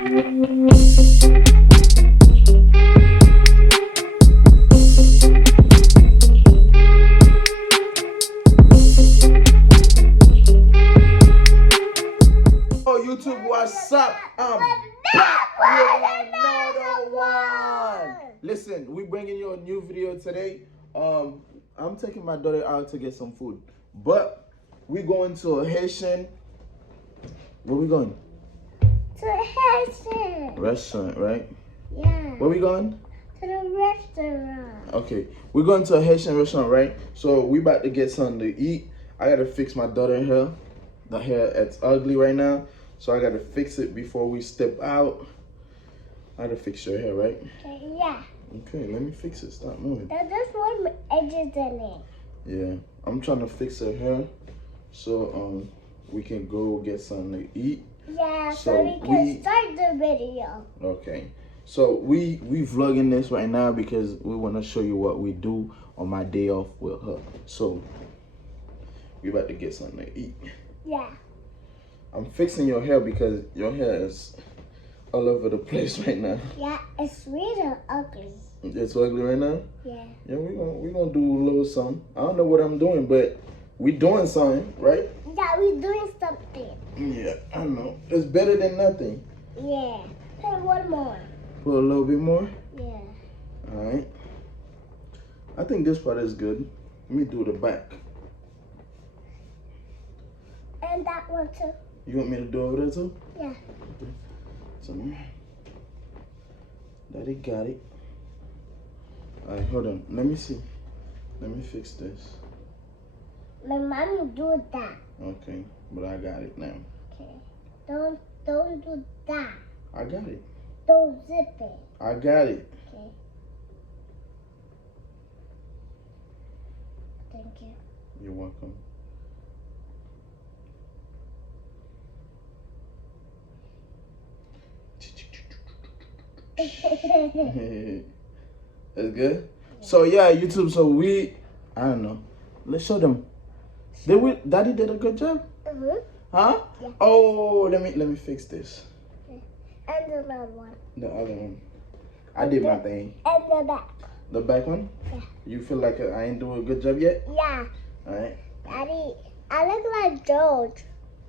YouTube, what's up? I'm back with another one. Listen, we bringing you a new video today. I'm taking my daughter out to get some food, but we going to a Haitian. Where we going? To a Haitian restaurant, right? Yeah. Where we going? To the restaurant. Okay, we're going to a Haitian restaurant, right? So we about to get something to eat. I gotta fix my daughter's hair. The hair, it's ugly right now, so I gotta fix it before we step out. I gotta fix your hair, right? Okay, yeah. Okay, let me fix it. Stop moving. There's one edges in it. Yeah, I'm trying to fix her hair so we can go get something to eat. Yeah, so we can start the video. Okay, so we vlogging this right now because we want to show you what we do on my day off with her. So we about to get something to eat. Yeah. I'm fixing your hair because your hair is all over the place right now. Yeah, it's really ugly. It's ugly right now? Yeah. Yeah, we gonna do a little something. I don't know what I'm doing, but we doing something, right? Yeah, we're doing something. Yeah, I know. It's better than nothing. Yeah. Put one more. Put a little bit more? Yeah. Alright. I think this part is good. Let me do the back. And that one too. You want me to do over there too? Yeah. Okay. So, Daddy got it. Alright, hold on. Let me see. Let me fix this. My mommy do that. Okay, but I got it now. Okay. Don't do that. I got it. Don't zip it. I got it. Okay. Thank you. You're welcome. That's good. So yeah, YouTube. So I don't know. Let's show them. Daddy did a good job. Huh? Yeah. Oh, let me fix this. Okay. And the other one. The other one. I did my thing. And the back. The back one. Yeah. You feel like I ain't doing a good job yet? Yeah. All right. Daddy, I look like George.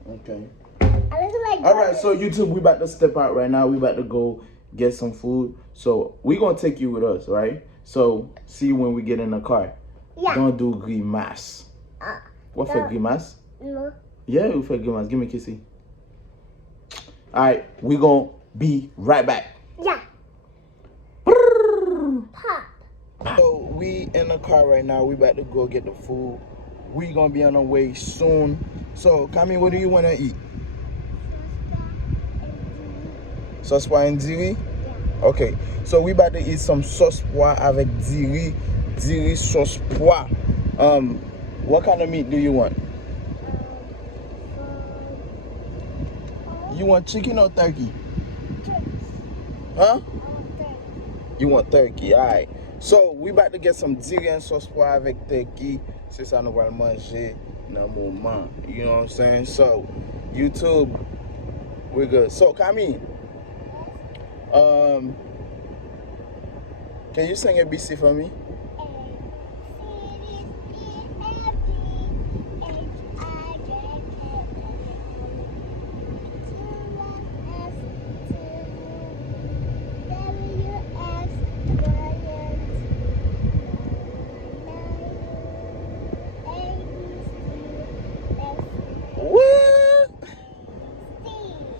Okay. I look like George. All right. So YouTube, we about to step out right now. We about to go get some food. So we gonna take you with us, right? So see you when we get in the car. Yeah. Don't do grimace. What for grimace? No. Yeah, we for grimace. Give me a kissy. All right, we gonna be right back. Yeah. Pop. So we in the car right now. We about to go get the food. We gonna be on our way soon. So Kami, what do you wanna eat? Sauce pois and diri? Yeah. Okay, so we about to eat some sauce pois avec diri. Diri sauce pois. What kind of meat do you want? You want chicken or turkey? Huh? You want turkey, alright. So we about to get some diri and sauce pois avec turkey. C'est ça nous allons manger dans le moment. You know what I'm saying? So YouTube, we're good. So Kami, can you sing a BC for me? What?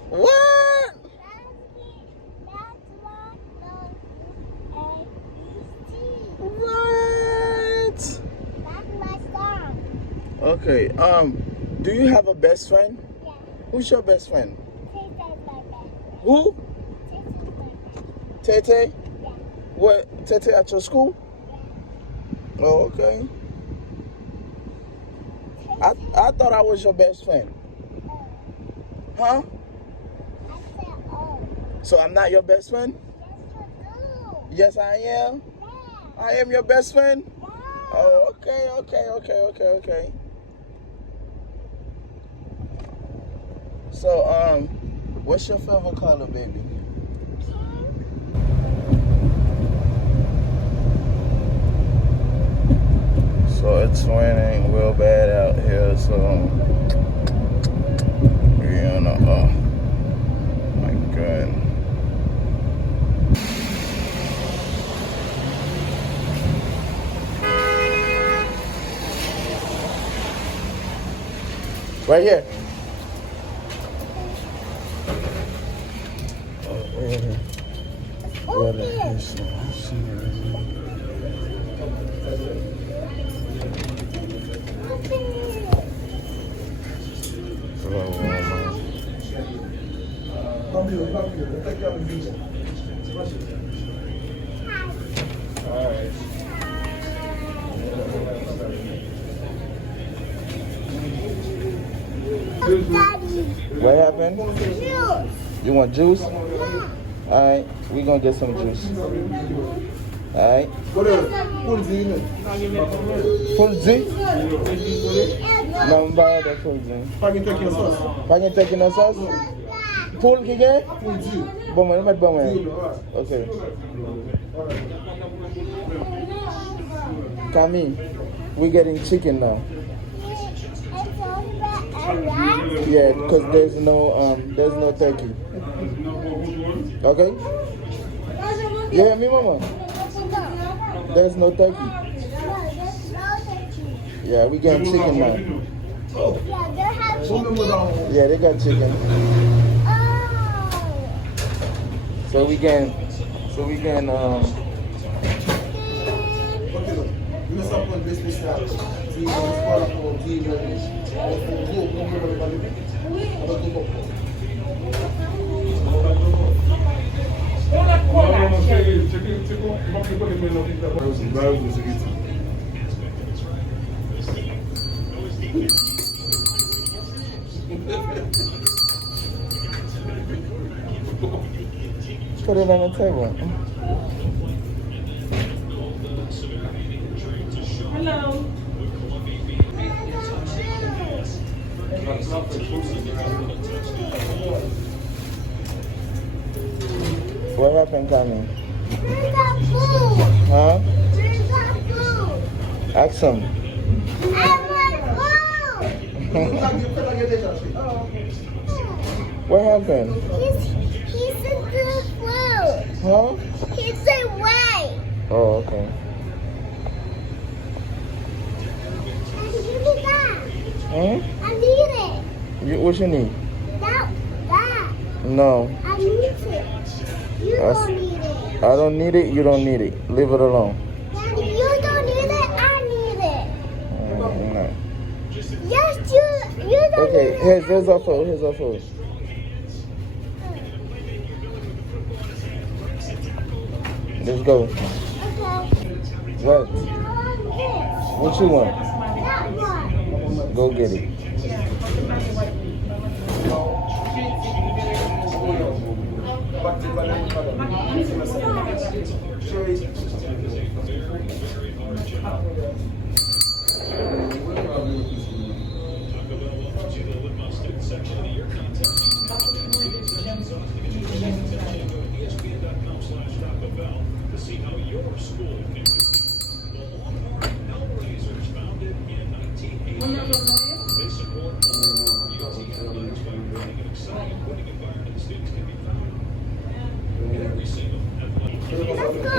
What? What? That's my song. Okay, do you have a best friend? Yeah. Who's your best friend? Tate's my best friend. Who? Tate's my best friend. Tete? Yeah. What? Tete at your school? Yeah. Oh, okay. I thought I was your best friend. Huh? I said, oh. So I'm not your best friend? Yes, you do. Yes, I am. Yeah. I am your best friend? Yeah. Oh, okay. So, what's your favorite color, baby? So it's raining real bad out here, so we're on oh my god. Right here. Daddy. What happened? Juice. You want juice? Yeah. Alright, we gonna get some juice. Alright. Full Z? Non, pas de full Z. Pas de truc en sauce. Pas de truc en sauce? Full qui gagne? Bon, on va mettre bon. Ok. Camille, we're getting chicken now. Yeah, because there's no turkey. Okay? Yeah, me mama. There's no turkey. Yeah, we getting chicken now. Yeah, they got chicken. So we can put it on the table. Hello. What happened, Camille? Where's that food? Huh? Where's that food? Ask him. What happened? He's in the food. Huh? He's away. Oh, okay. And give me that. Hmm? I need it. What you need? That. No. I need it. You don't need it. I don't need it, you don't need it. Leave it alone. Daddy, you don't need it. I need it. No. Yes, you don't Okay, need it. here's our food. Here's our food. Let's go. Okay. What? I want this. What you want? That one. Go get it.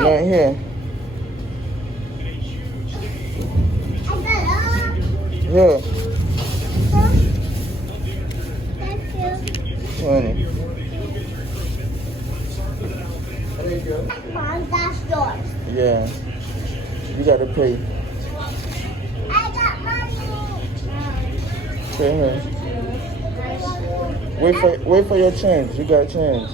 Right here. Here. Thank you. 20. Mom, that's yours. Yeah. You gotta pay. I got money. Pay her. Wait for your change. You got change.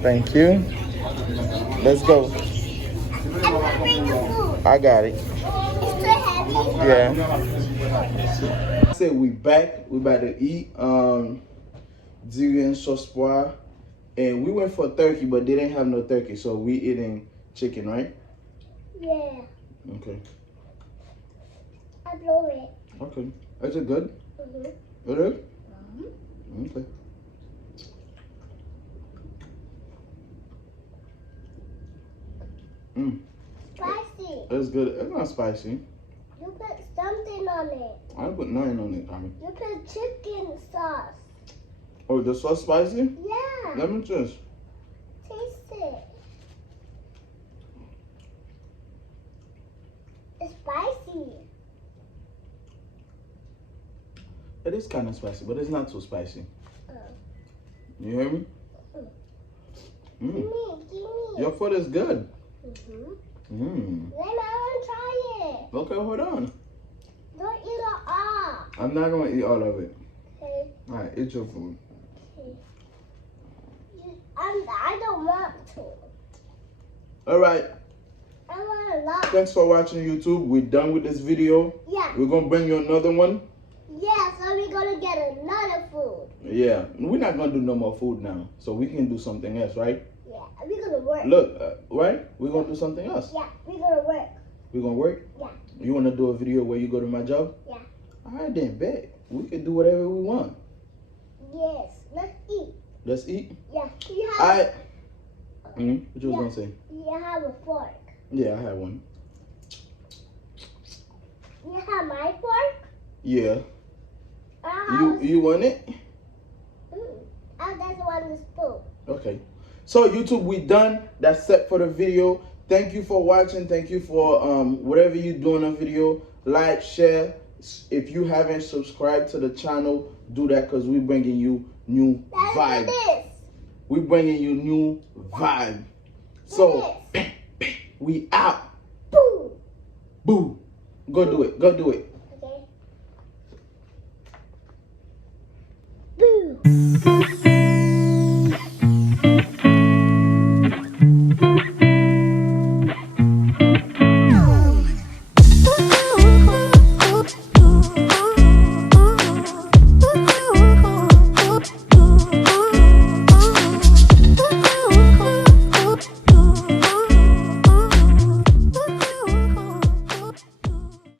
Thank you. Let's go. I got it. It's too heavy. Yeah. Say we back. We about to eat. Diri and sauce pois And we went for turkey, but they didn't have no turkey, so we eating chicken, right? Yeah. Okay. I blow it. Okay. Is it good? Mm-hmm. It is? Mm-hmm. Okay. Spicy. It's good. It's not spicy. You put something on it. I didn't put nothing on it, Tommy. You put chicken sauce. Oh, the sauce spicy? Yeah. Let me just. Taste it. It's spicy. It is kind of spicy, but it's not too spicy. Oh. You hear me? Give Mm. me. Give me. Your food is good. Mm-hmm. Mm. Let me, I want to try it. Okay, hold on. Don't eat it all. I'm not going to eat all of it. Okay. All right, eat your food. Okay. I don't want to. All right. I want a lot. Thanks for watching YouTube. We're done with this video. Yeah. We're going to bring you another one. Yeah, so we're going to get another food. Yeah. We're not going to do no more food now. So we can do something else, right? Yeah, we're going to work. Look, right? We're going to do something else. Yeah, we're going to work. We're going to work? Yeah. You want to do a video where you go to my job? Yeah. All right, then, bet. We can do whatever we want. Yes, let's eat. Let's eat. Yeah. You All have, right. What you was Yeah. going to say? you have a fork. Yeah, I have one. You have my fork? Yeah. I have You want it? I just want the spoon. Okay. So YouTube, we done. That's it for the video. Thank you for watching. Thank you for whatever you do in the video. Like, share. If you haven't subscribed to the channel, do that because we're bringing you new vibe. This. We're bringing you new vibe. So we out. Boom. Boo. Go do it. Go do it.